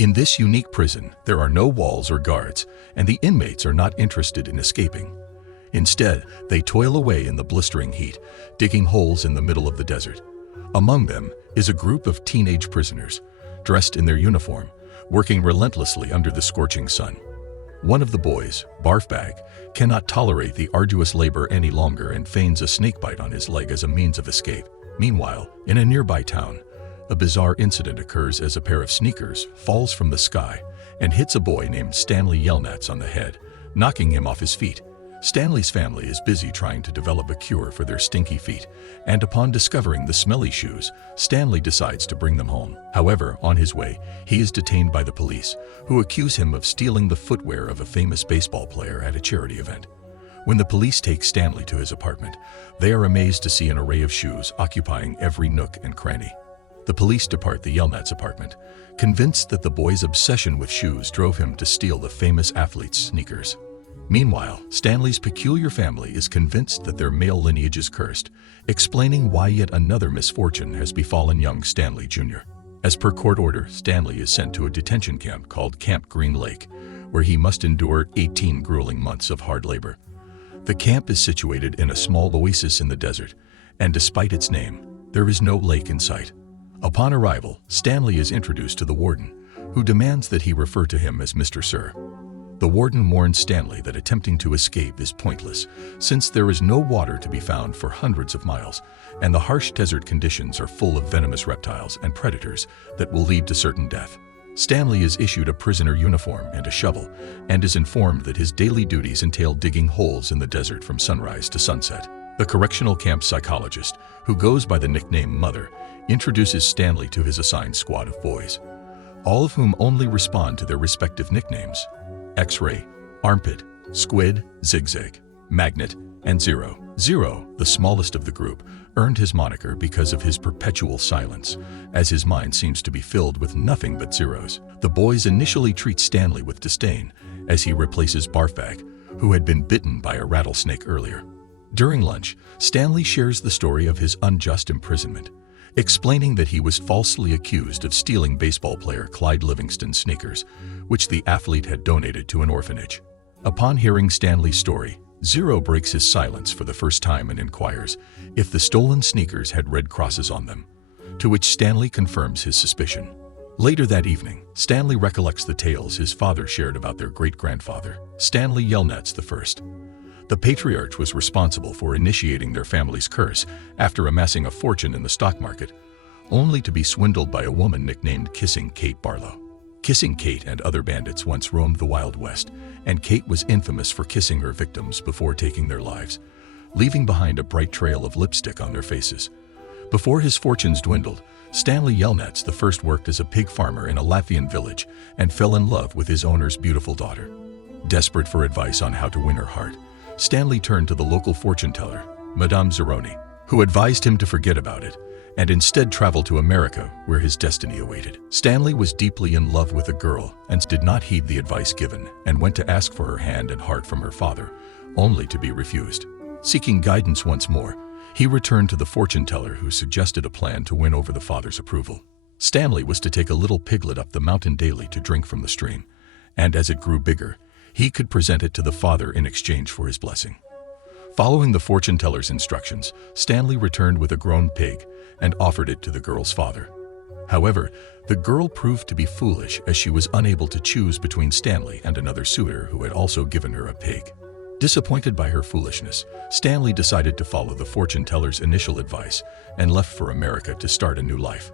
In this unique prison, there are no walls or guards, and the inmates are not interested in escaping. Instead, they toil away in the blistering heat, digging holes in the middle of the desert. Among them is a group of teenage prisoners, dressed in their uniform, working relentlessly under the scorching sun. One of the boys, Barfbag, cannot tolerate the arduous labor any longer and feigns a snakebite on his leg as a means of escape. Meanwhile, in a nearby town, a bizarre incident occurs as a pair of sneakers falls from the sky and hits a boy named Stanley Yelnats on the head, knocking him off his feet. Stanley's family is busy trying to develop a cure for their stinky feet, and upon discovering the smelly shoes, Stanley decides to bring them home. However, on his way, he is detained by the police, who accuse him of stealing the footwear of a famous baseball player at a charity event. When the police take Stanley to his apartment, they are amazed to see an array of shoes occupying every nook and cranny. The police depart the Yelnats' apartment, convinced that the boy's obsession with shoes drove him to steal the famous athlete's sneakers. Meanwhile, Stanley's peculiar family is convinced that their male lineage is cursed, explaining why yet another misfortune has befallen young Stanley Jr. As per court order, Stanley is sent to a detention camp called Camp Green Lake, where he must endure 18 grueling months of hard labor. The camp is situated in a small oasis in the desert, and despite its name, there is no lake in sight. Upon arrival, Stanley is introduced to the warden, who demands that he refer to him as Mr. Sir. The warden warns Stanley that attempting to escape is pointless, since there is no water to be found for hundreds of miles, and the harsh desert conditions are full of venomous reptiles and predators that will lead to certain death. Stanley is issued a prisoner uniform and a shovel, and is informed that his daily duties entail digging holes in the desert from sunrise to sunset. The correctional camp psychologist, who goes by the nickname Mother, introduces Stanley to his assigned squad of boys, all of whom only respond to their respective nicknames: X-Ray, Armpit, Squid, Zigzag, Magnet, and Zero. Zero, the smallest of the group, earned his moniker because of his perpetual silence, as his mind seems to be filled with nothing but zeros. The boys initially treat Stanley with disdain, as he replaces Barfbag, who had been bitten by a rattlesnake earlier. During lunch, Stanley shares the story of his unjust imprisonment, explaining that he was falsely accused of stealing baseball player Clyde Livingston's sneakers, which the athlete had donated to an orphanage. Upon hearing Stanley's story, Zero breaks his silence for the first time and inquires if the stolen sneakers had red crosses on them, to which Stanley confirms his suspicion. Later that evening, Stanley recollects the tales his father shared about their great-grandfather, Stanley Yelnats I. The patriarch was responsible for initiating their family's curse after amassing a fortune in the stock market, only to be swindled by a woman nicknamed Kissing Kate Barlow. Kissing Kate and other bandits once roamed the Wild West, and Kate was infamous for kissing her victims before taking their lives, leaving behind a bright trail of lipstick on their faces. Before his fortunes dwindled, Stanley Yelnats I worked as a pig farmer in a Latvian village and fell in love with his owner's beautiful daughter. Desperate for advice on how to win her heart, Stanley turned to the local fortune teller, Madame Zeroni, who advised him to forget about it and instead travel to America, where his destiny awaited. Stanley was deeply in love with a girl and did not heed the advice given and went to ask for her hand and heart from her father, only to be refused. Seeking guidance once more, he returned to the fortune teller, who suggested a plan to win over the father's approval. Stanley was to take a little piglet up the mountain daily to drink from the stream, and as it grew bigger, he could present it to the father in exchange for his blessing. Following the fortune teller's instructions, Stanley returned with a grown pig and offered it to the girl's father. However, the girl proved to be foolish, as she was unable to choose between Stanley and another suitor who had also given her a pig. Disappointed by her foolishness, Stanley decided to follow the fortune teller's initial advice and left for America to start a new life.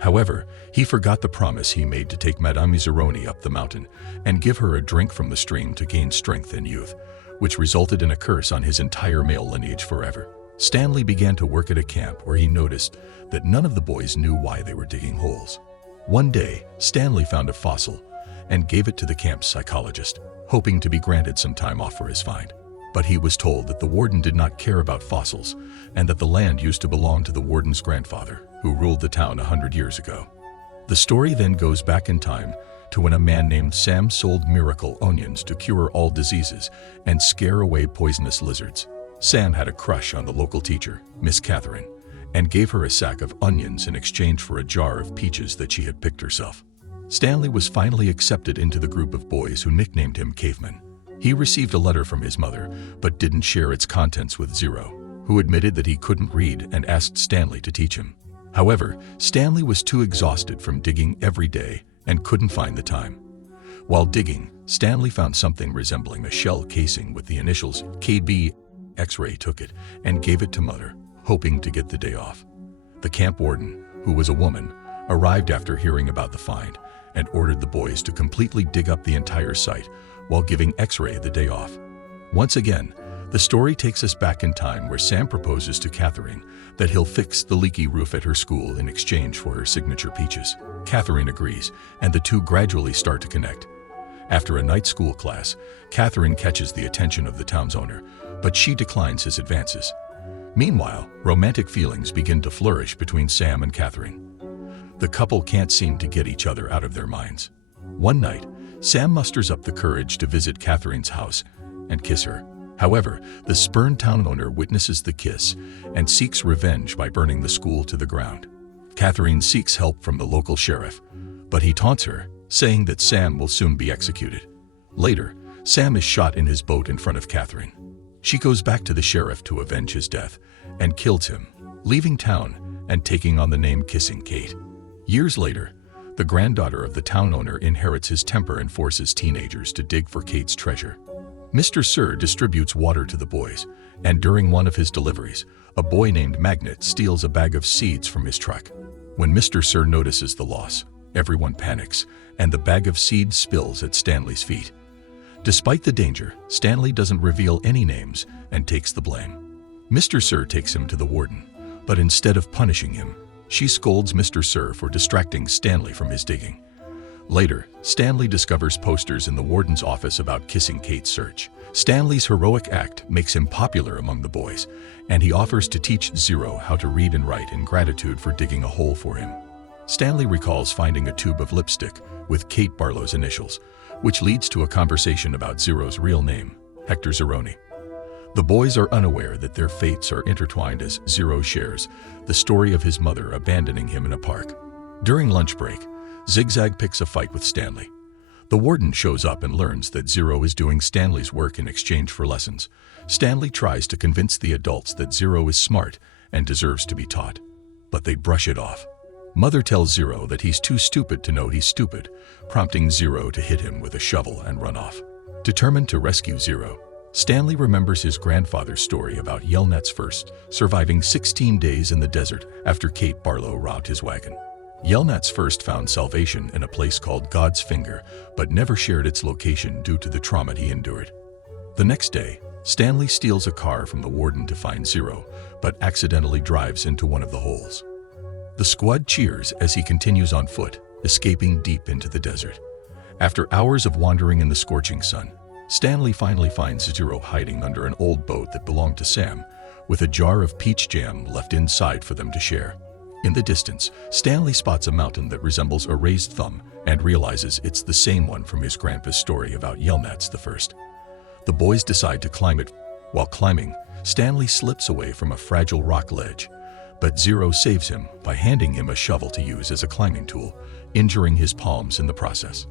However, he forgot the promise he made to take Madame Zeroni up the mountain and give her a drink from the stream to gain strength and youth, which resulted in a curse on his entire male lineage forever. Stanley began to work at a camp where he noticed that none of the boys knew why they were digging holes. One day, Stanley found a fossil and gave it to the camp's psychologist, hoping to be granted some time off for his find. But he was told that the warden did not care about fossils and that the land used to belong to the warden's grandfather, who ruled the town 100 years ago. The story then goes back in time to when a man named Sam sold miracle onions to cure all diseases and scare away poisonous lizards. Sam had a crush on the local teacher, Miss Catherine, and gave her a sack of onions in exchange for a jar of peaches that she had picked herself. Stanley was finally accepted into the group of boys who nicknamed him Caveman. He received a letter from his mother, but didn't share its contents with Zero, who admitted that he couldn't read and asked Stanley to teach him. However, Stanley was too exhausted from digging every day and couldn't find the time. While digging, Stanley found something resembling a shell casing with the initials KB. X-ray took it and gave it to Mother, hoping to get the day off. The camp warden, who was a woman, arrived after hearing about the find and ordered the boys to completely dig up the entire site while giving X-ray the day off. Once again, the story takes us back in time where Sam proposes to Catherine that he'll fix the leaky roof at her school in exchange for her signature peaches. Catherine agrees, and the two gradually start to connect. After a night school class, Catherine catches the attention of the town's owner, but she declines his advances. Meanwhile, romantic feelings begin to flourish between Sam and Catherine. The couple can't seem to get each other out of their minds. One night, Sam musters up the courage to visit Catherine's house and kiss her. However, the spurned town owner witnesses the kiss and seeks revenge by burning the school to the ground. Catherine seeks help from the local sheriff, but he taunts her, saying that Sam will soon be executed. Later, Sam is shot in his boat in front of Catherine. She goes back to the sheriff to avenge his death and kills him, leaving town and taking on the name Kissing Kate. Years later, the granddaughter of the town owner inherits his temper and forces teenagers to dig for Kate's treasure. Mr. Sir distributes water to the boys, and during one of his deliveries, a boy named Magnet steals a bag of seeds from his truck. When Mr. Sir notices the loss, everyone panics, and the bag of seeds spills at Stanley's feet. Despite the danger, Stanley doesn't reveal any names and takes the blame. Mr. Sir takes him to the warden, but instead of punishing him, she scolds Mr. Sir for distracting Stanley from his digging. Later, Stanley discovers posters in the warden's office about Kissing Kate's search. Stanley's heroic act makes him popular among the boys, and he offers to teach Zero how to read and write in gratitude for digging a hole for him. Stanley recalls finding a tube of lipstick with Kate Barlow's initials, which leads to a conversation about Zero's real name, Hector Zeroni. The boys are unaware that their fates are intertwined as Zero shares the story of his mother abandoning him in a park. During lunch break, Zigzag picks a fight with Stanley. The warden shows up and learns that Zero is doing Stanley's work in exchange for lessons. Stanley tries to convince the adults that Zero is smart and deserves to be taught, but they brush it off. Mother tells Zero that he's too stupid to know he's stupid, prompting Zero to hit him with a shovel and run off. Determined to rescue Zero, Stanley remembers his grandfather's story about Yelnats First surviving 16 days in the desert after Kate Barlow robbed his wagon. Yelnats First found salvation in a place called God's Finger, but never shared its location due to the trauma he endured. The next day, Stanley steals a car from the warden to find Zero, but accidentally drives into one of the holes. The squad cheers as he continues on foot, escaping deep into the desert. After hours of wandering in the scorching sun, Stanley finally finds Zero hiding under an old boat that belonged to Sam, with a jar of peach jam left inside for them to share. In the distance, Stanley spots a mountain that resembles a raised thumb and realizes it's the same one from his grandpa's story about Yelnats the First. The boys decide to climb it. While climbing, Stanley slips away from a fragile rock ledge, but Zero saves him by handing him a shovel to use as a climbing tool, injuring his palms in the process.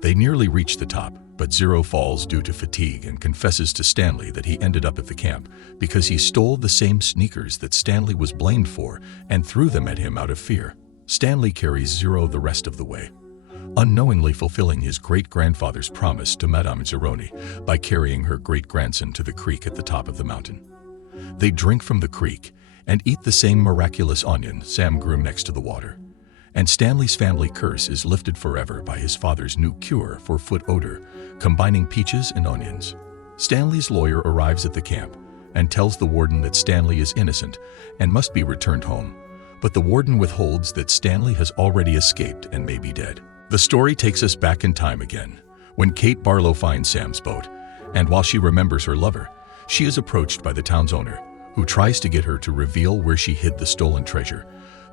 They nearly reach the top, but Zero falls due to fatigue and confesses to Stanley that he ended up at the camp because he stole the same sneakers that Stanley was blamed for and threw them at him out of fear. Stanley carries Zero the rest of the way, unknowingly fulfilling his great-grandfather's promise to Madame Zeroni by carrying her great-grandson to the creek at the top of the mountain. They drink from the creek and eat the same miraculous onion Sam grew next to the water. And Stanley's family curse is lifted forever by his father's new cure for foot odor, combining peaches and onions. Stanley's lawyer arrives at the camp and tells the warden that Stanley is innocent and must be returned home, but the warden withholds that Stanley has already escaped and may be dead. The story takes us back in time again, when Kate Barlow finds Sam's boat, and while she remembers her lover, she is approached by the town's owner, who tries to get her to reveal where she hid the stolen treasure,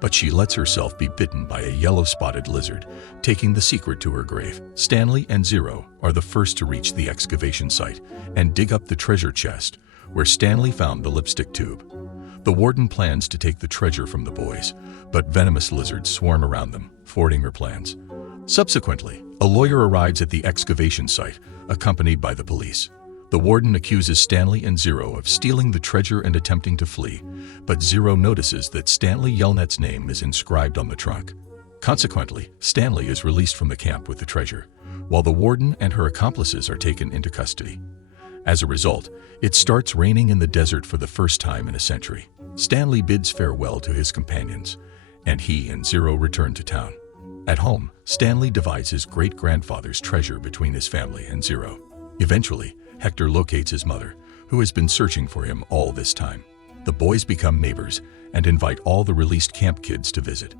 but she lets herself be bitten by a yellow-spotted lizard, taking the secret to her grave. Stanley and Zero are the first to reach the excavation site and dig up the treasure chest, where Stanley found the lipstick tube. The warden plans to take the treasure from the boys, but venomous lizards swarm around them, thwarting her plans. Subsequently, a lawyer arrives at the excavation site, accompanied by the police. The warden accuses Stanley and Zero of stealing the treasure and attempting to flee, but Zero notices that Stanley Yelnat's name is inscribed on the trunk. Consequently, Stanley is released from the camp with the treasure, while the warden and her accomplices are taken into custody. As a result, it starts raining in the desert for the first time in a century. Stanley bids farewell to his companions, and he and Zero return to town. At home, Stanley divides his great-grandfather's treasure between his family and Zero. Eventually, Hector locates his mother, who has been searching for him all this time. The boys become neighbors and invite all the released camp kids to visit.